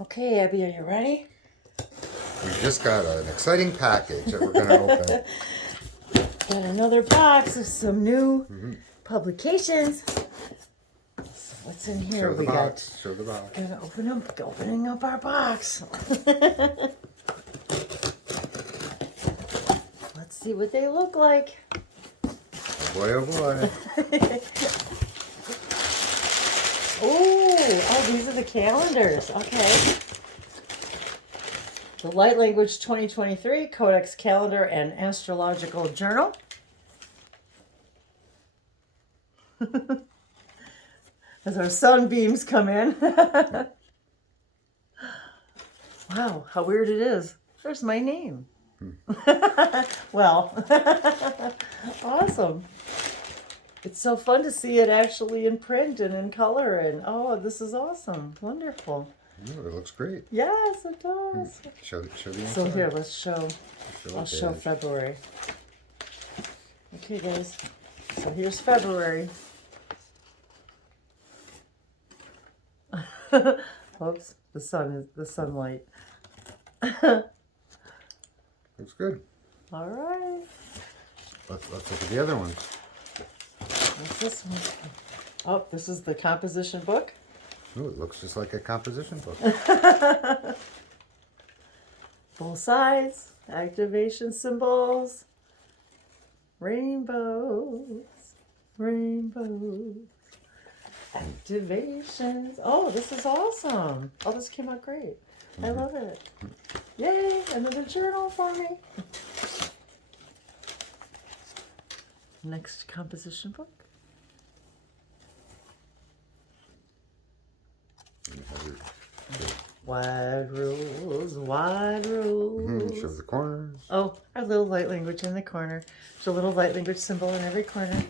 Okay, Abby, are you ready? We just got an exciting package that we're going to open. Got another box of some new publications. So what's in here? Show the box. Show the box. Gonna opening up our box. Let's see what they look like. Oh boy, oh boy. Oh, these are the calendars. Okay. The Light Language 2023 Codex Calendar and Astrological Journal. As our sunbeams come in. Wow, how weird it is. There's my name. Well, awesome. It's so fun to see it actually in print and in color. And oh, this is awesome. Wonderful. Oh, it looks great. Yes, it does. Show the inside. So here, let's show. I'll show page. February. Okay, guys. So here's February. Oops, the sunlight. Looks good. All right. Let's look at the other one. What's this one? Oh, this is the composition book. Oh, it looks just like a composition book. Full size, activation symbols, rainbows, activations. Oh, this is awesome. Oh, this came out great. I love it. Yay, another journal for me. Next composition book. Wide rules, wide rules. Show the corners. Oh, our little light language in the corner. There's a little light language symbol in every corner.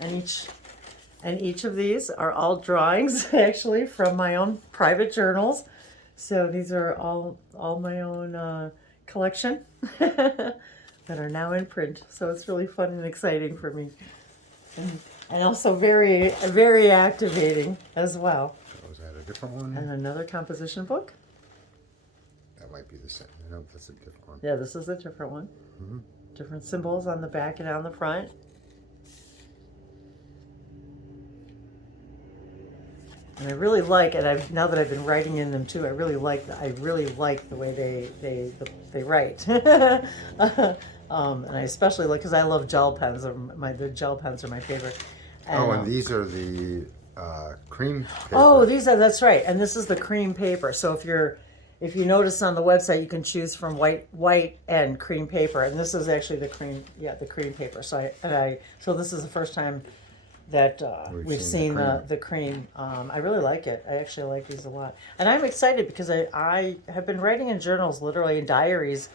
And each of these are all drawings actually from my own private journals. So these are all my own collection that are now in print. So it's really fun and exciting for me. And also very, very activating as well. Oh, is that a different one? And another composition book. That might be the same. No, that's a different one. Yeah, this is a different one. Different symbols on the back and on the front. And I really like it. Now that I've been writing in them too, I really like the way they write. And I especially like because I love gel pens. The gel pens are my favorite. And these are the cream paper. Oh, that's right. And this is the cream paper. So if you notice on the website, you can choose from white and cream paper. And this is actually the cream paper. So this is the first time that we've seen the cream. I really like it. I actually like these a lot. And I'm excited because I have been writing in journals, literally in diaries,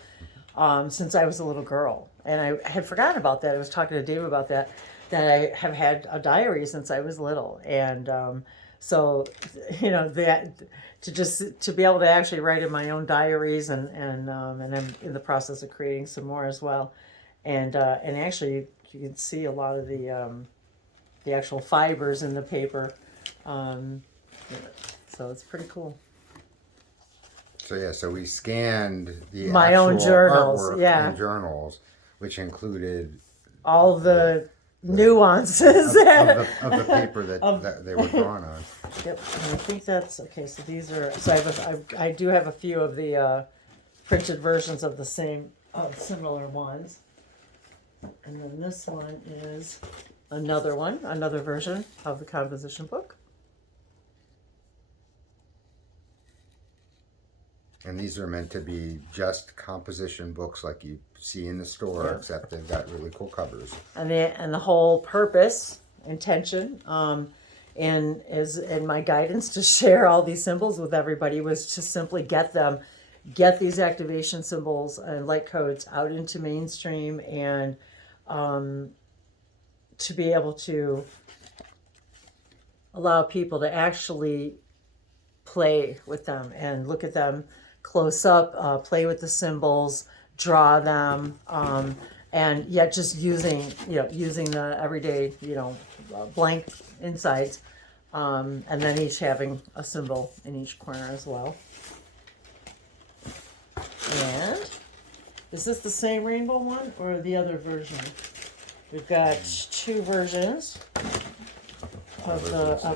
since I was a little girl. And I had forgotten about that. I was talking to Dave about that I have had a diary since I was little. And so, that to be able to actually write in my own diaries and I'm in the process of creating some more as well. And actually you can see a lot of the actual fibers in the paper. So it's pretty cool. So we scanned my own journals, artwork in journals, which included all the nuances of the paper that they were drawn on. Yep, and I think that's okay. So these are. So I do have a few of the printed versions of the similar ones, and then this one is another version of the composition book. And these are meant to be just composition books like you see in the store, except they've got really cool covers. And the whole purpose, intention, and my guidance to share all these symbols with everybody was to simply get these activation symbols and light codes out into mainstream and to be able to allow people to actually play with them and look at them close up, play with the symbols, draw them, and yet just using the everyday, blank insides And then each having a symbol in each corner as well. And is this the same rainbow one or the other version? We've got two versions of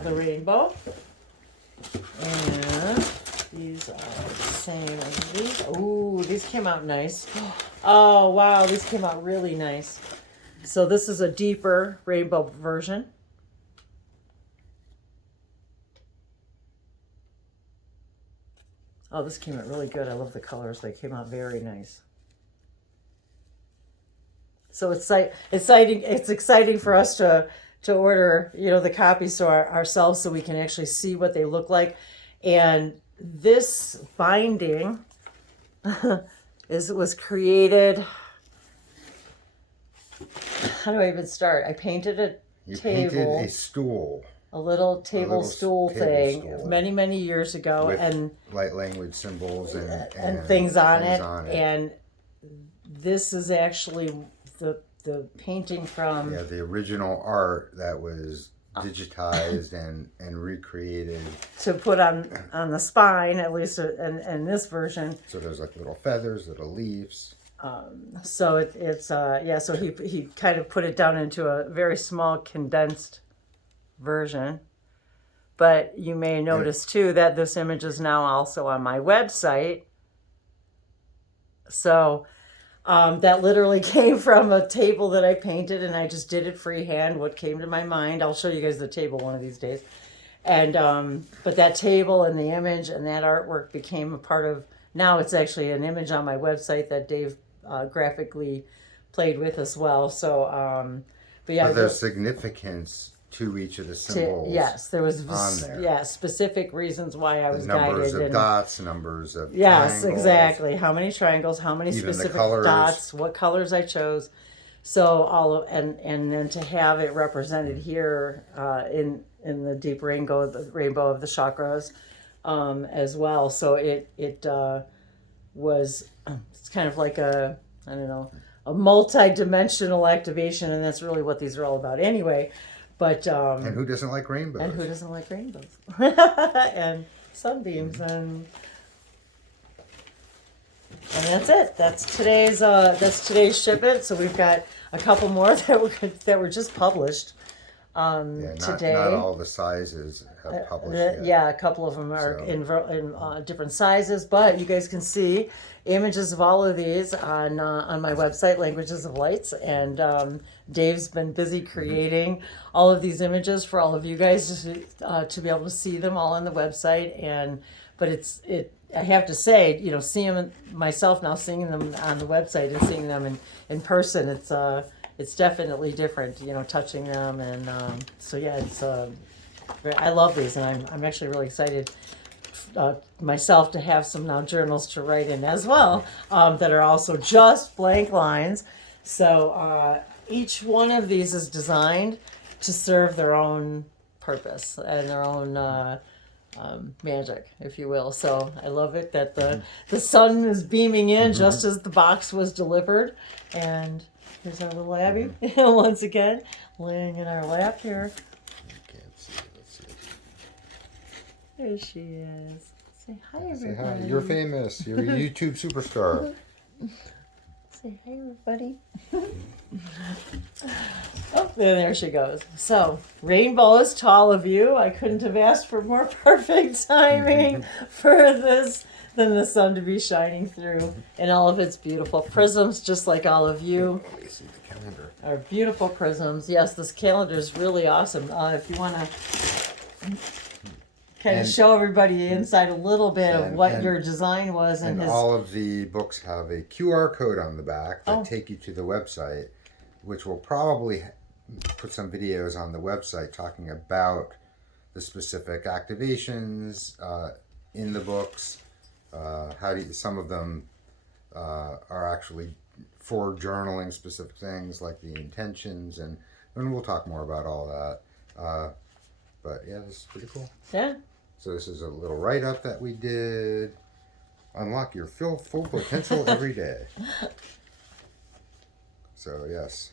the rainbow. And these are the same as these. Ooh, these came out nice. Oh, wow, these came out really nice. So this is a deeper rainbow version. Oh, this came out really good. I love the colors. They came out very nice. So it's exciting. It's exciting for us to order, the copies ourselves so we can actually see what they look like. And this binding was created. How do I even start? I painted a You table. painted a stool. A little table stool thing stool many years ago, with and light language symbols and things on it. And this is actually the painting from the original art that was digitized and recreated to put on the spine, at least in this version. So there's like little feathers, little leaves. So so he kind of put it down into a very small condensed version. But you may notice too that this image is now also on my website. So that literally came from a table that I painted, and I just did it freehand, what came to my mind. I'll show you guys the table one of these days. And but that table and the image and that artwork became a part of, now it's actually an image on my website that Dave graphically played with as well. So but yeah, there's significance to each of the symbols. Yes, there was on there. Specific reasons why I was numbers guided. of dots, numbers of yes, triangles. Exactly. How many triangles? How many Even specific the colors. dots? What colors I chose? So and then to have it represented here in the deep rainbow of the chakras as well. So it was, it's kind of like a multi-dimensional activation, and that's really what these are all about anyway. But and who doesn't like rainbows? And who doesn't like rainbows? And sunbeams and that's it. That's today's shipment. So we've got a couple more that were just published today. Not all the sizes have published yet. Yeah, a couple of them are in different sizes, but you guys can see images of all of these on my website, Languages of Lights, and Dave's been busy creating all of these images for all of you guys to be able to see them all on the website. But I have to say, seeing them myself now, seeing them on the website and seeing them in person, it's definitely different, touching them. And so yeah, I love these, and I'm actually really excited myself to have some now journals to write in as well, that are also just blank lines. So each one of these is designed to serve their own purpose and their own magic, if you will. So I love it that the sun is beaming in just as the box was delivered. And here's our little Abby once again laying in our lap here. There she is. Say hi, everybody. Say hi. You're famous. You're a YouTube superstar. Say hi, everybody. Oh, there she goes. So, rainbows to all of you. I couldn't have asked for more perfect timing for this than the sun to be shining through in all of its beautiful prisms, just like all of you. See the calendar. Our beautiful prisms. Yes, this calendar is really awesome. If you want to kind of show everybody inside a little bit of what your design was. And all of the books have a QR code on the back that take you to the website, which will probably put some videos on the website talking about the specific activations in the books. Some of them are actually for journaling specific things like the intentions, and we'll talk more about all that. But yeah, this is pretty cool. Yeah. So this is a little write-up that we did. Unlock your full potential every day. So yes.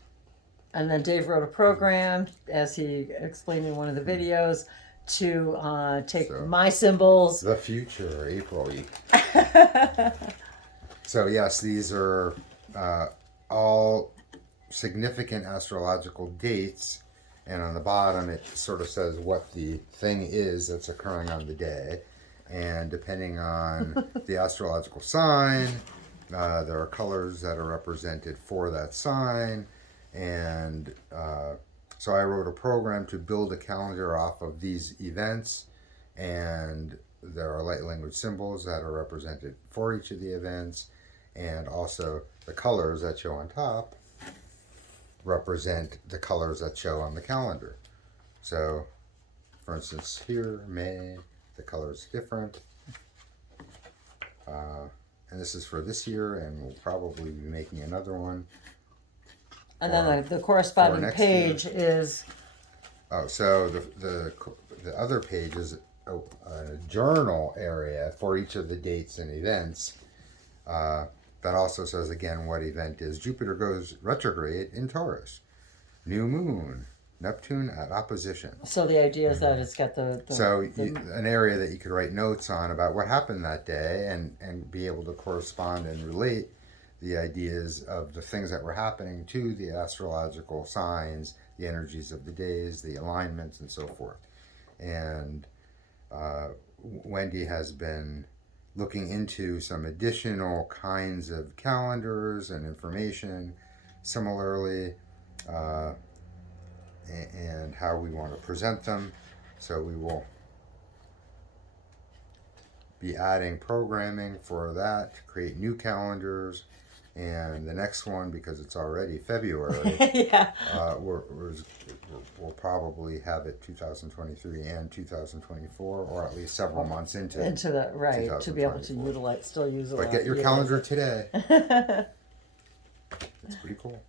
And then Dave wrote a program, as he explained in one of the videos, to take So- my symbols. The future, April. So yes, these are all significant astrological dates, and on the bottom it sort of says what the thing is that's occurring on the day, and depending on the astrological sign, there are colors that are represented for that sign, and so I wrote a program to build a calendar off of these events, and there are light language symbols that are represented for each of the events, and also the colors that show on top represent the colors that show on the calendar. So, for instance, here, May, the color is different. And this is for this year, and we'll probably be making another one. And then the corresponding next page is Oh, so the other page is a journal area for each of the dates and events. That also says again what event is. Jupiter goes retrograde in Taurus. New moon. Neptune at opposition. so the idea is that it's got An area that you could write notes on about what happened that day, and be able to correspond and relate the ideas of the things that were happening to the astrological signs, the energies of the days, the alignments, and so forth. And Wendy has been looking into some additional kinds of calendars and information similarly, and how we want to present them. So we will be adding programming for that to create new calendars. And the next one, because it's already February, yeah. We'll probably have it 2023 and 2024, or at least several months into the right to be able to 2024. still use it. But get your calendar today. It's pretty cool.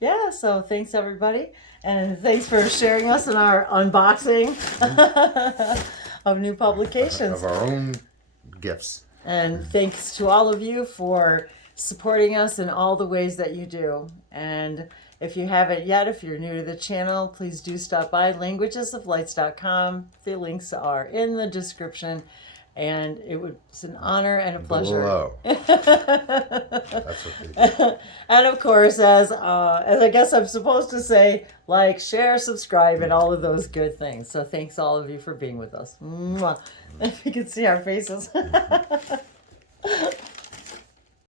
Yeah, so thanks everybody, and thanks for sharing us in our unboxing of new publications. Of our own gifts. And thanks to all of you for supporting us in all the ways that you do. And if you haven't yet, if you're new to the channel, please do stop by languagesoflights.com. The links are in the description. And it's an honor and a pleasure. Below. That's what they do. And of course, as I guess I'm supposed to say, like, share, subscribe, and all of those good things. So thanks all of you for being with us. Mwah. If you can see our faces.